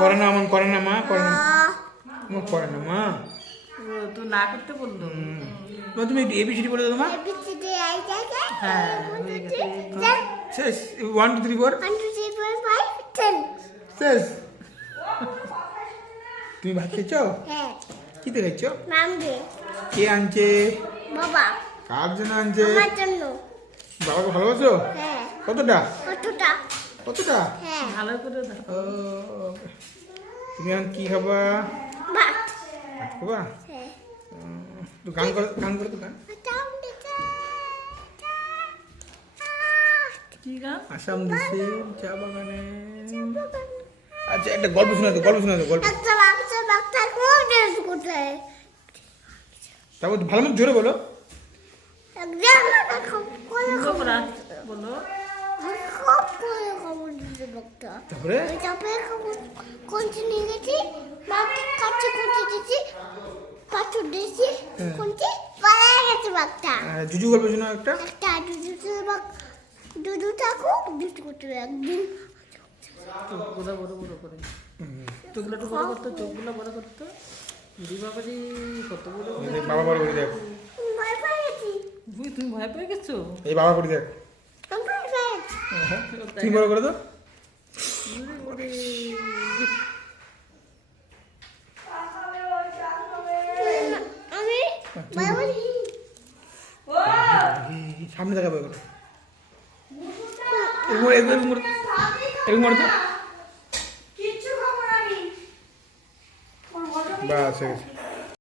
করে না মা করে না মা করে না মা তো না করতে বললো। তুমি এবিসিডি বলে দাও মা। হ্যাঁ শেষ 1 2 3 4 শেষ। তুমি ভাত খেয়েছো? কি দিয়ে খাইছো? কে আনছে? বাবা কার জন্য আনছে? আমার জন্য। বাবাকে ভালোবাসো? হ্যাঁ। কতটা? কতটা? কতটা? হ্যাঁ। ভালো করে দাও। ও, তুমি এখন কি খাবা? ভাত। ভাত খাবা? হ্যাঁ। তো গান করে তো গান। কি গান? আসাম দেশে চা বাগানে। আচ্ছা একটা গল্প শোনা তো গল্প। একটা বাচ্চা খুব ড্রেস কোথায়? তারপর ভালো মতো জোরে বলো। একজন খুব করে সুন্দর করে বলো। খবর দিতে বাচ্চা। তারপরে তারপরে কোনটি নিয়ে গেছি, মাকে কাছে কোনটি দিয়েছি, পাথর দিয়েছি, কোনটি পালিয়ে গেছে বাচ্চা। জুজু গল্প শোনা একটা। একটা দুধু থাকুক দুধ করতে একদিন চোখগুলো বড় বড় করে, চোখগুলো একটু বড় করতো, চোখগুলো বড় করতো। দিদি বাবাজি কত বড় বড়। দেখ বাবা করে দেখ। ভয় পেয়ে গেছি। তুমি ভয় পেয়ে গেছো? এই বাবা করে দেখ। আমি ভয় পেয়ে গেছি। তুমি বড় করে দাও। আমি বাবাজি সামনে দেখাবো এগুলো। এরকম করে তো। কিচ্ছু খবর আমি বাস হয়ে গেছে।